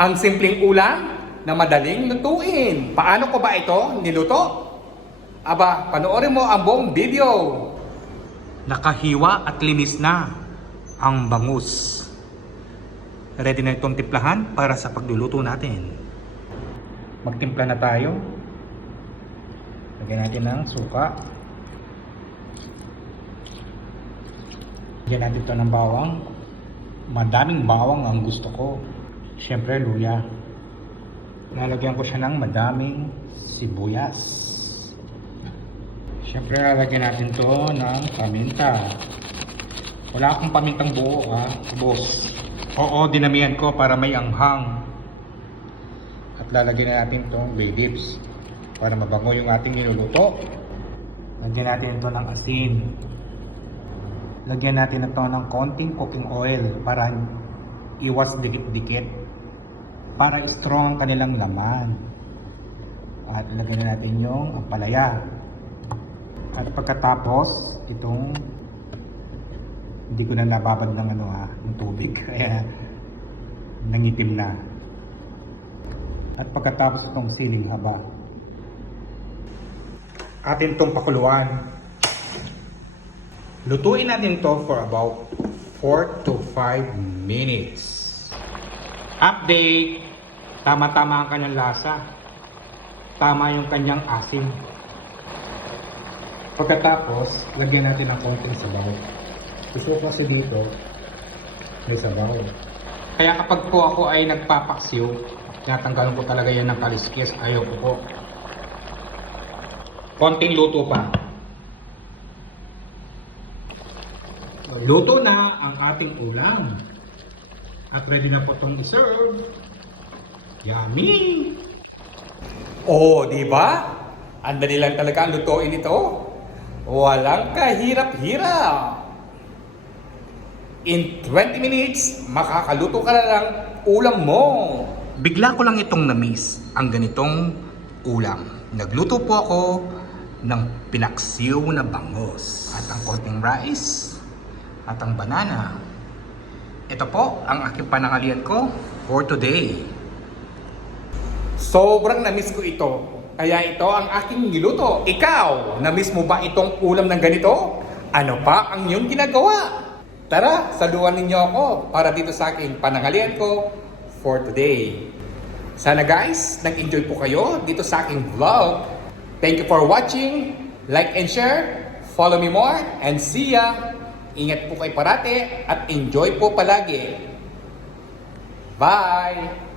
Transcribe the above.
Ang simpleng ulam na madaling lutuin. Paano ko ba ito niluto? Aba, panoorin mo ang buong video. Nakahiwa at linis na ang bangus. Ready na itong timplahan para sa pagluluto natin. Magtimpla na tayo. Lagyan natin ng suka. Lagyan natin ito ng bawang. Madaming bawang ang gusto ko. Siyempre, luya. Lalagyan ko siya ng madaming sibuyas. Siyempre, lalagyan natin to ng paminta. Wala akong pamintang buo, boss. Oo, dinamihan ko para may anghang. At lalagyan na natin tong bay leaves para mabango yung ating niluluto. Lagyan natin ito ng asin. Lagyan natin ito ng konting cooking oil para iwas dikit-dikit. Para strong ang kanilang laman. At lagyan na natin yung ampalaya. At pagkatapos, itong hindi ko na nababad ng ng tubig. Kaya nangitim na. At pagkatapos itong siling haba. Atin itong pakuluan. Lutuin natin to for about 4 to 5 minutes. Update! Tama-tama ang kanyang lasa. Tama yung kanyang asin. Pagkatapos, lagyan natin ng konting sabaw. Gusto ko kasi dito, may sabaw. Kaya kapag po ako ay nagpapaksiw, tinatanggalan ko talaga yan ng kaliskis. Ayaw ko po. Konting luto pa. Luto na ang ating ulam. At ready na po itong i-serve. Yummy! Oh, di ba? Ang dali lang talaga ang lutuin ito. Walang kahirap-hirap. In 20 minutes, makakaluto ka na ng ulam mo. Bigla ko lang itong na-miss ang ganitong ulam. Nagluto po ako ng pinaksiw na bangus at ang konting rice at ang banana. Ito po ang aking panangalian ko for today. Sobrang na-miss ko ito. Kaya ito ang aking niluto. Ikaw, na-miss mo ba itong ulam ng ganito? Ano pa ang iyong ginagawa? Tara, saluhan ninyo ako para dito sa aking panangalian ko for today. Sana guys, nag-enjoy po kayo dito sa aking vlog. Thank you for watching. Like and share. Follow me more and see ya. Ingat po kayo parate at enjoy po palagi. Bye!